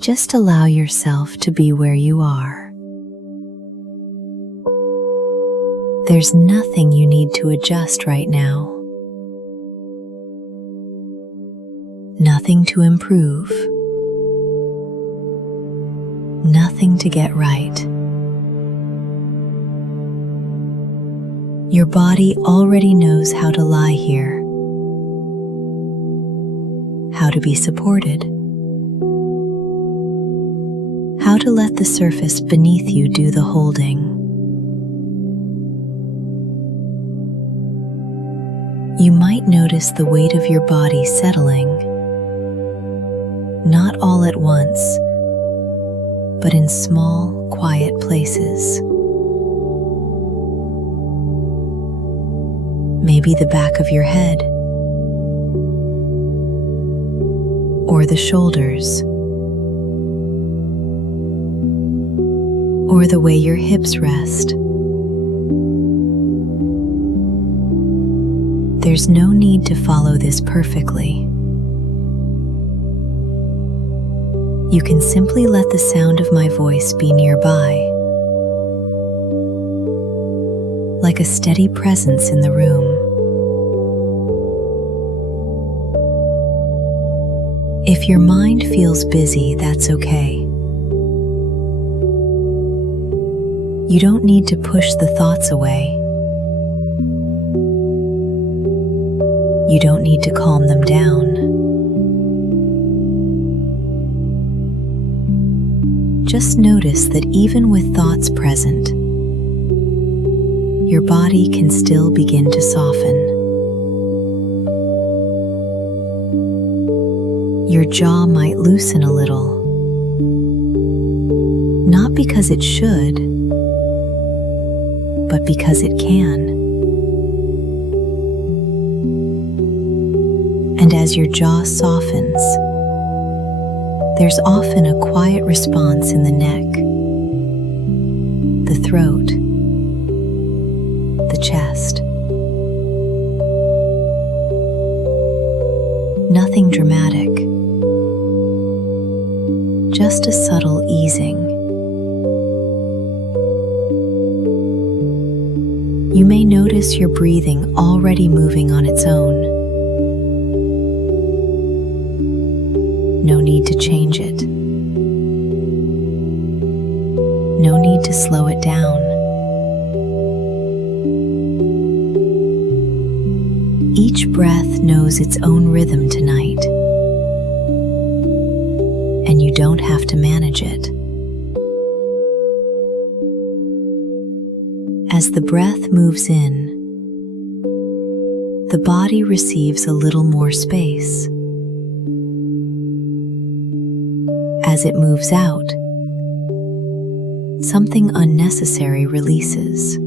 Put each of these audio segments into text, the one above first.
Just allow yourself to be where you are. There's nothing you need to adjust right now. Nothing to improve. Nothing to get right. Your body already knows how to lie here, how to be supported, how to let the surface beneath you do the holding. You might notice the weight of your body settling, not all at once, but in small, quiet places. Maybe the back of your head, or the shoulders, or the way your hips rest. There's no need to follow this perfectly. You can simply let the sound of my voice be nearby, like a steady presence in the room. If your mind feels busy, that's okay. You don't need to push the thoughts away. You don't need to calm them down. Just notice that even with thoughts present, your body can still begin to soften. Your jaw might loosen a little, not because it should, but because it can. And as your jaw softens, there's often a quiet response in the neck, the throat, the chest. Nothing dramatic, just a subtle easing. You may notice your breathing already moving on its own. No need to change it. No need to slow it down. Each breath knows its own rhythm tonight, and you don't have to manage it. As the breath moves in, the body receives a little more space. As it moves out, something unnecessary releases.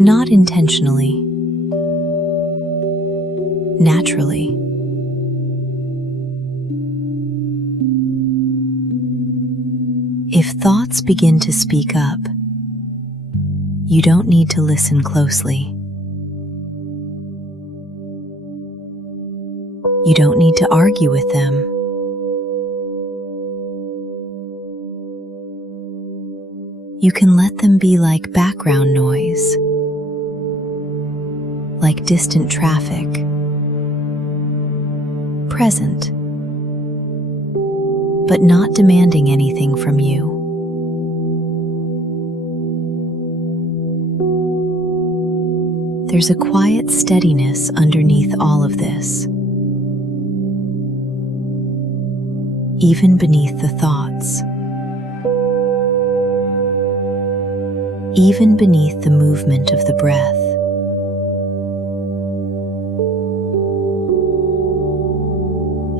Not intentionally, naturally. If thoughts begin to speak up, you don't need to listen closely. You don't need to argue with them. You can let them be like background noise, like distant traffic, present, but not demanding anything from you. There's a quiet steadiness underneath all of this. Even beneath the thoughts, even beneath the movement of the breath.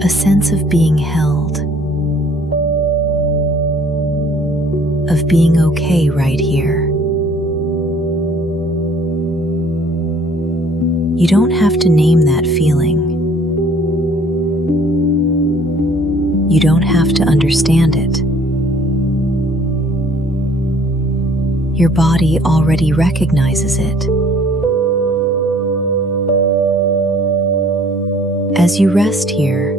A sense of being held, of being okay right here. You don't have to name that feeling. You don't have to understand it. Your body already recognizes it. As you rest here,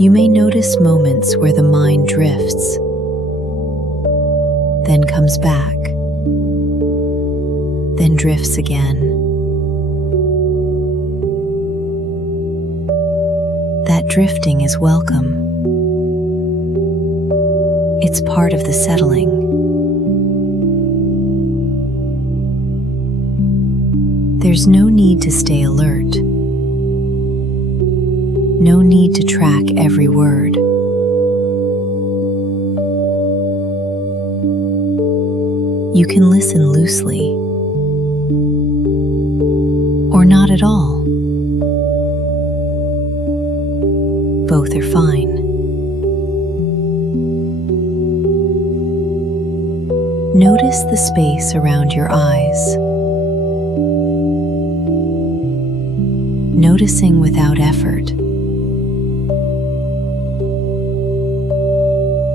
You may notice moments where the mind drifts, then comes back, then drifts again. That drifting is welcome. It's part of the settling. There's no need to stay alert. No need to track every word. You can listen loosely, or not at all. Both are fine. Notice the space around your eyes. Noticing without effort.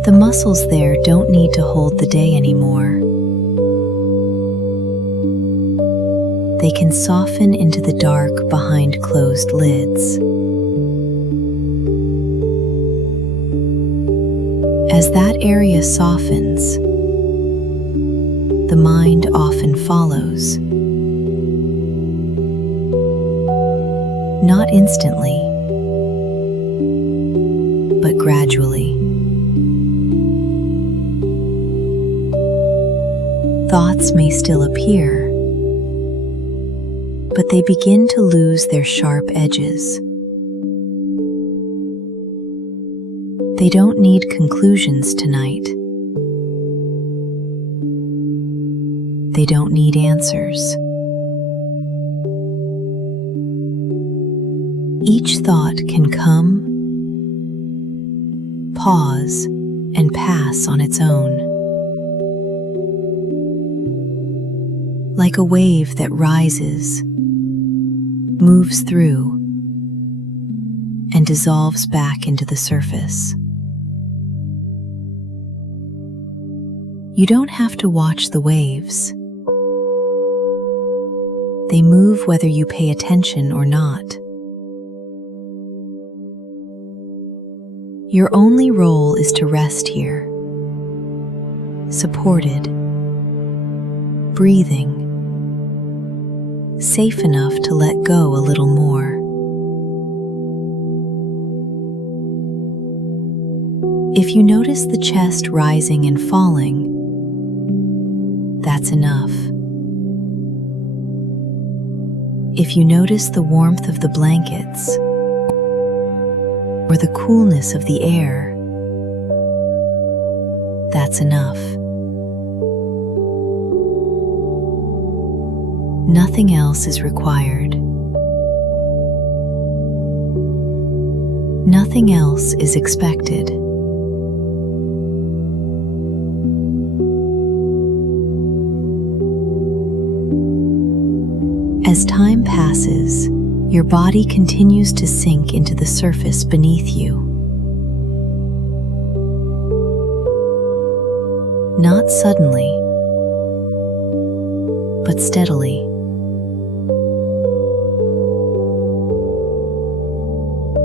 The muscles there don't need to hold the day anymore. They can soften into the dark behind closed lids. As that area softens, the mind often follows. Not instantly, but gradually. Thoughts may still appear, but they begin to lose their sharp edges. They don't need conclusions tonight. They don't need answers. Each thought can come, pause, and pass on its own. Like a wave that rises, moves through, and dissolves back into the surface. You don't have to watch the waves. They move whether you pay attention or not. Your only role is to rest here, supported, breathing, safe enough to let go a little more. If you notice the chest rising and falling, that's enough. If you notice the warmth of the blankets or the coolness of the air, that's enough. Nothing else is required. Nothing else is expected. As time passes, your body continues to sink into the surface beneath you. Not suddenly, but steadily.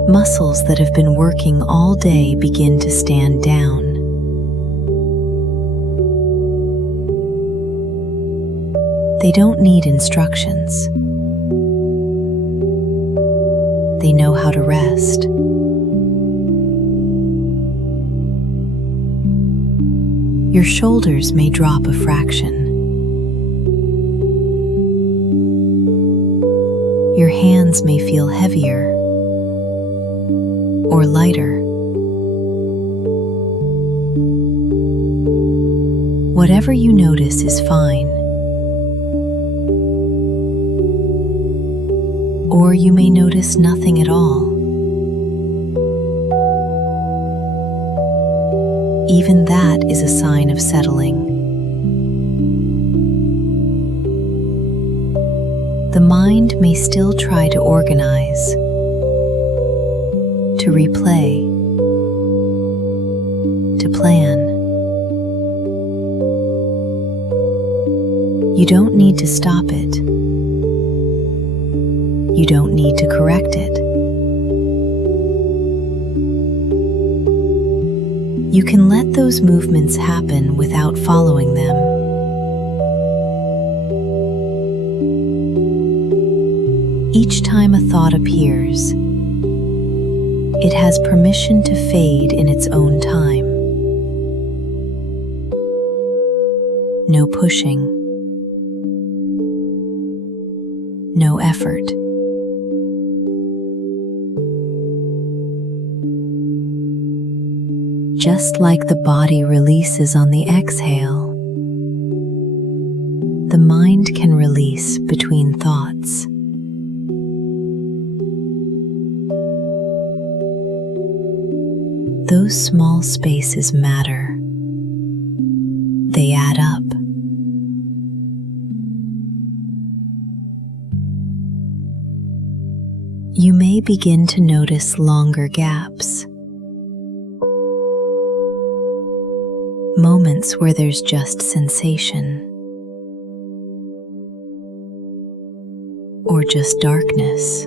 Muscles that have been working all day begin to stand down. They don't need instructions. They know how to rest. Your shoulders may drop a fraction. Your hands may feel heavier or lighter. Whatever you notice is fine. Or you may notice nothing at all. Even that is a sign of settling. The mind may still try to organize, to replay, to plan. You don't need to stop it. You don't need to correct it. You can let those movements happen without following them. Each time a thought appears, it has permission to fade in its own time. No pushing, no effort. Just like the body releases on the exhale, the mind can release between thoughts. Those small spaces matter. They add up. You may begin to notice longer gaps. Moments where there's just sensation, or just darkness,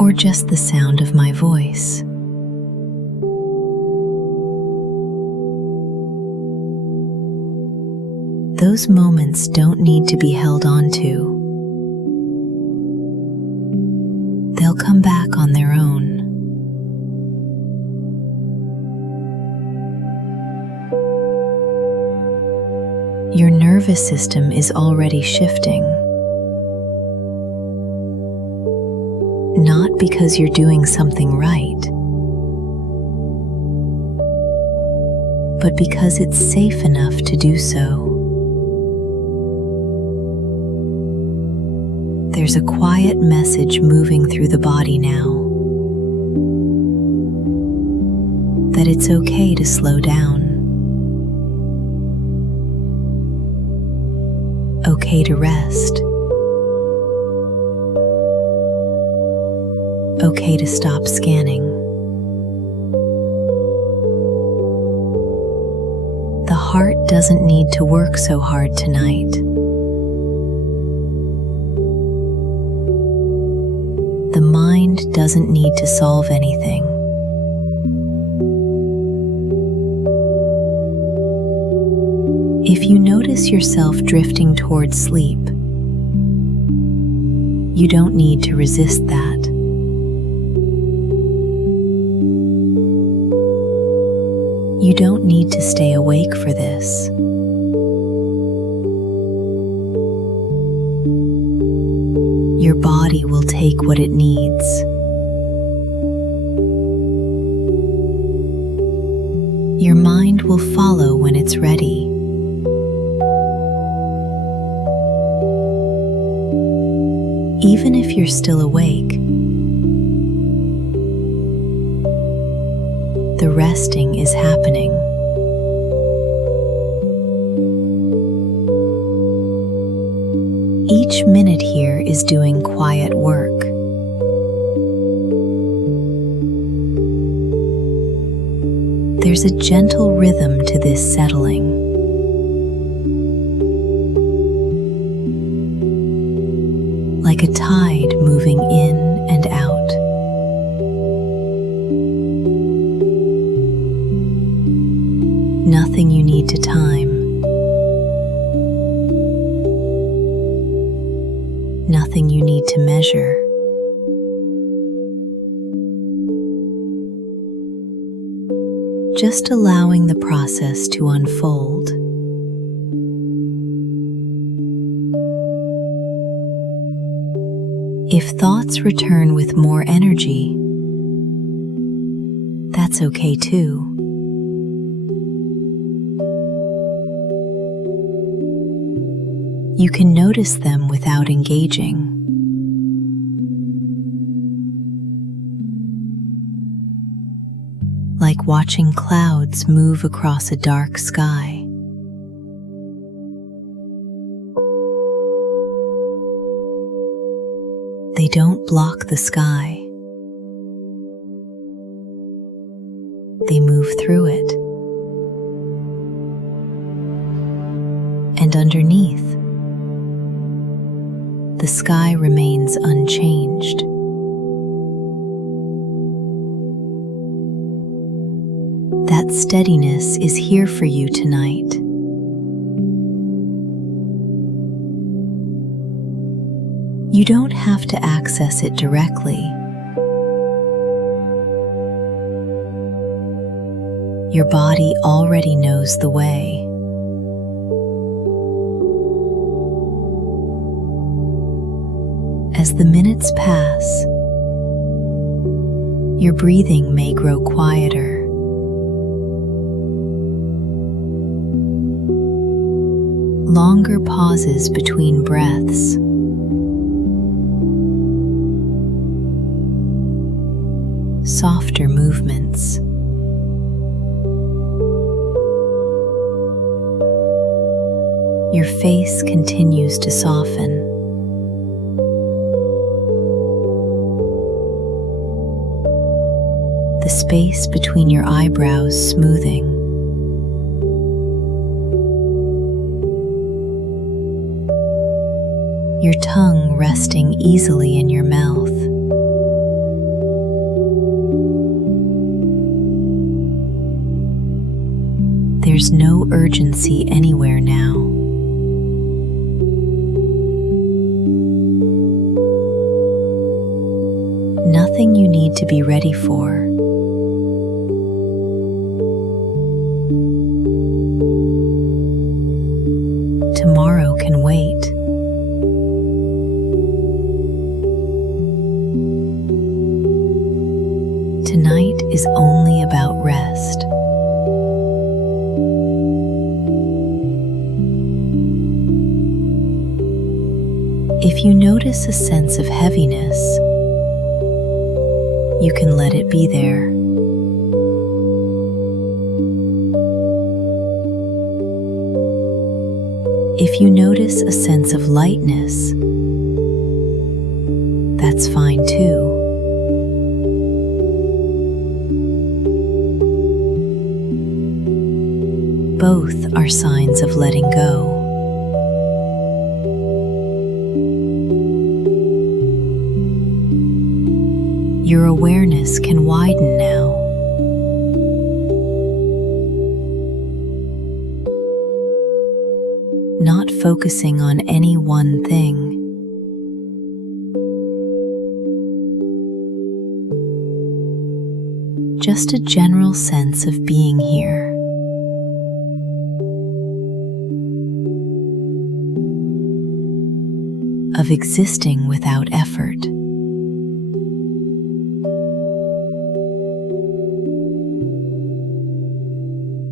or just the sound of my voice. Those moments don't need to be held on to. They'll come back on their own. Your nervous system is already shifting. Not because you're doing something right, but because it's safe enough to do so. There's a quiet message moving through the body now, that it's okay to slow down. Okay to rest. Okay to stop scanning. The heart doesn't need to work so hard tonight. The mind doesn't need to solve anything. If you notice yourself drifting towards sleep, you don't need to resist that. You don't need to stay awake for this. Your body will take what it needs. Your mind will follow when it's ready. Even if you're still awake, the resting is happening. Each minute here is doing quiet work. There's a gentle rhythm to this settling. Like a tide moving in and out. Nothing you need to time. Nothing you need to measure. Just allowing the process to unfold. If thoughts return with more energy, that's okay too. You can notice them without engaging. Like watching clouds move across a dark sky. They don't block the sky. They move through it. And underneath, the sky remains unchanged. that steadiness is here for you tonight. You don't have to access it directly. Your body already knows the way. As the minutes pass, your breathing may grow quieter. Longer pauses between breaths. Softer movements. Your face continues to soften. The space between your eyebrows smoothing. Your tongue resting easily in your mouth. There's no urgency anywhere now. Nothing you need to be ready for. Tomorrow can wait. Tonight is only about rest. If you notice a sense of heaviness, you can let it be there. If you notice a sense of lightness, that's fine too. Both are signs of letting go. Your awareness can widen now. Not focusing on any one thing. Just a general sense of being here. Of existing without effort.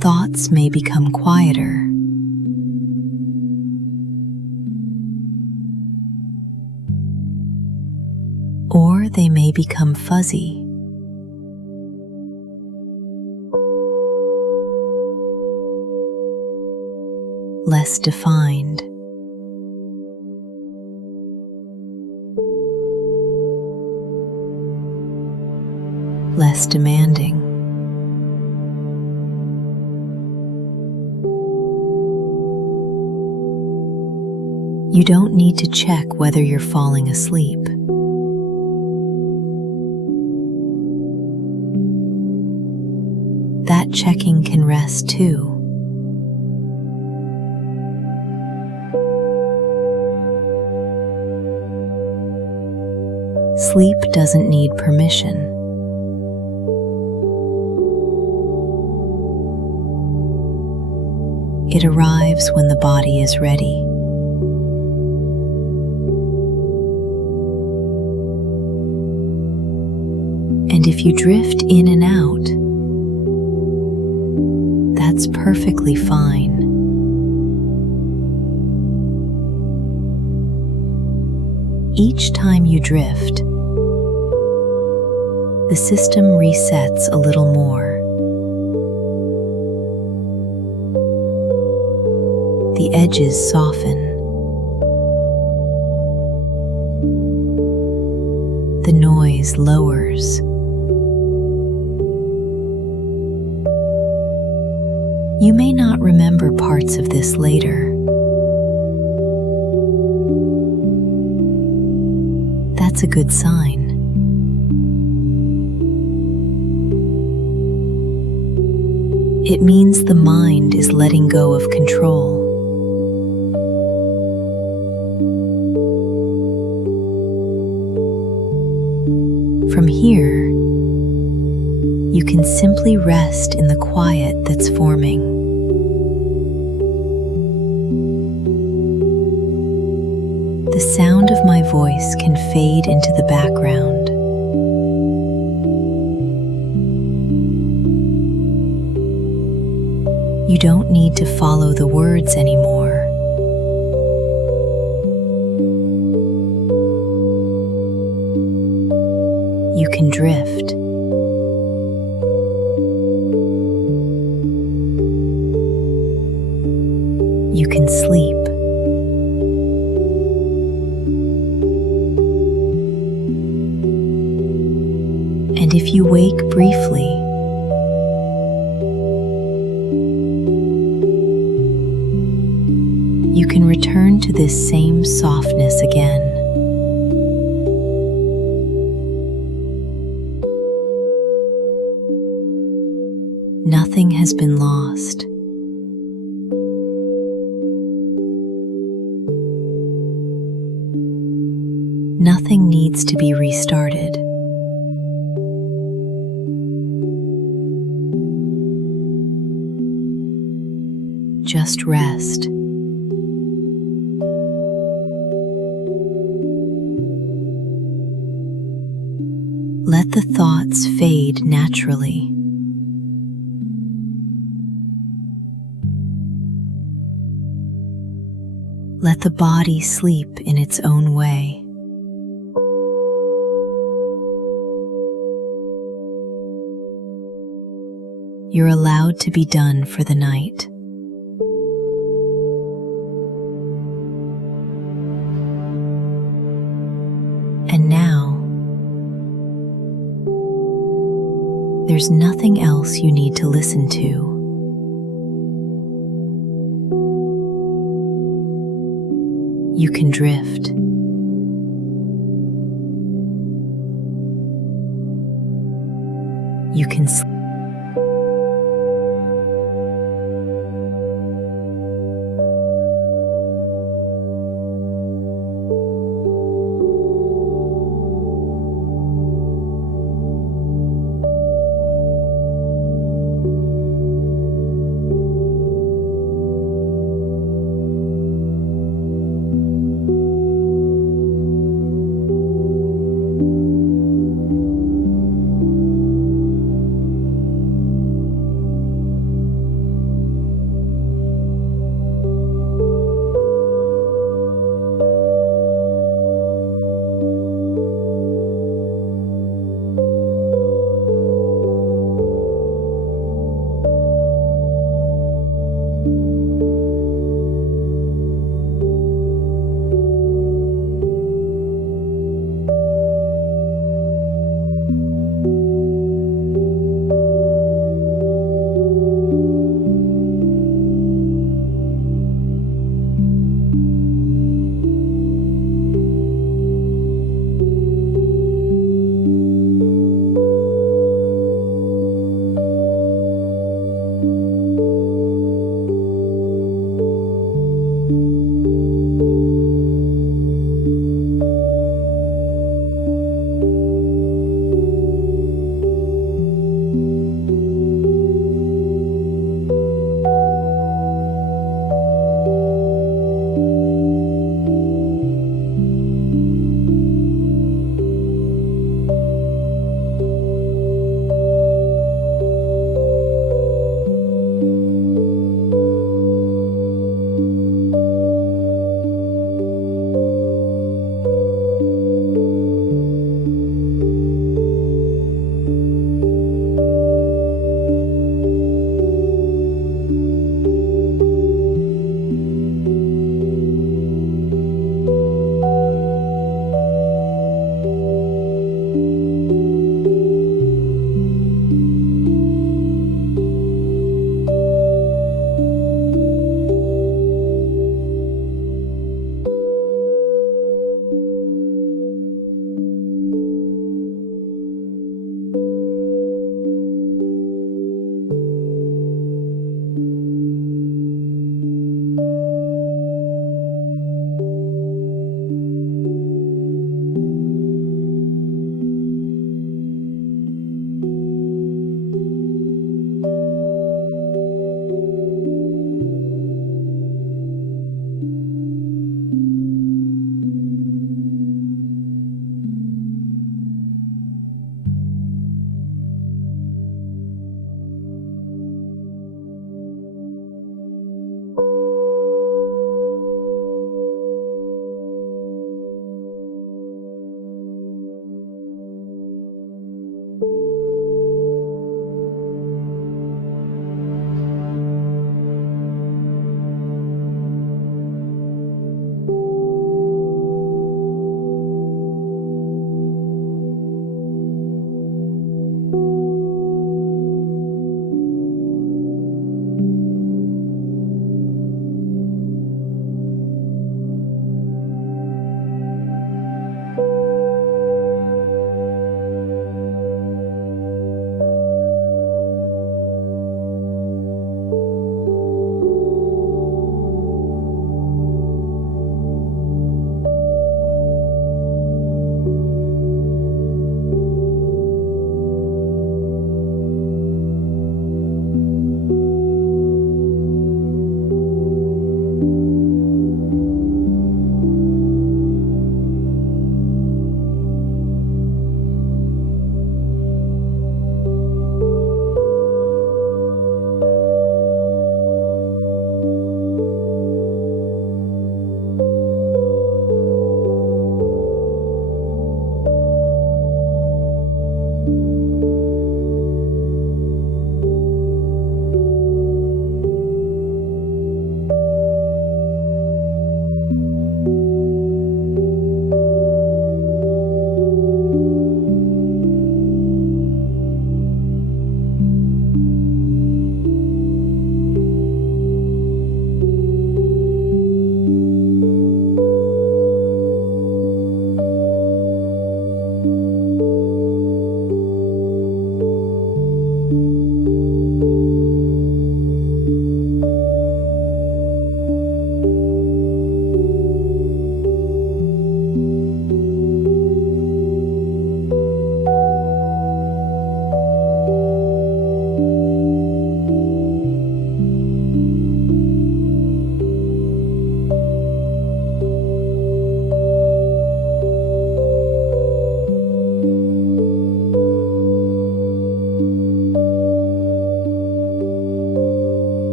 Thoughts may become quieter. Or they may become fuzzy. Less defined. Less demanding. You don't need to check whether you're falling asleep. That checking can rest too. Sleep doesn't need permission. It arrives when the body is ready. And if you drift in and out, that's perfectly fine. Each time you drift, the system resets a little more. The edges soften. The noise lowers. You may not remember parts of this later. That's a good sign. It means the mind is letting go of control. From here, you can simply rest in the quiet that's forming. The sound of my voice can fade into the background. You don't need to follow the words anymore. You can drift. You can sleep. And if you wake briefly, you can return to this same softness again. Nothing has been lost. Nothing needs to be restarted. Just rest. Let the thoughts fade naturally. Let the body sleep in its own way. You're allowed to be done for the night. And now, there's nothing else you need to listen to. You can drift. You can sleep.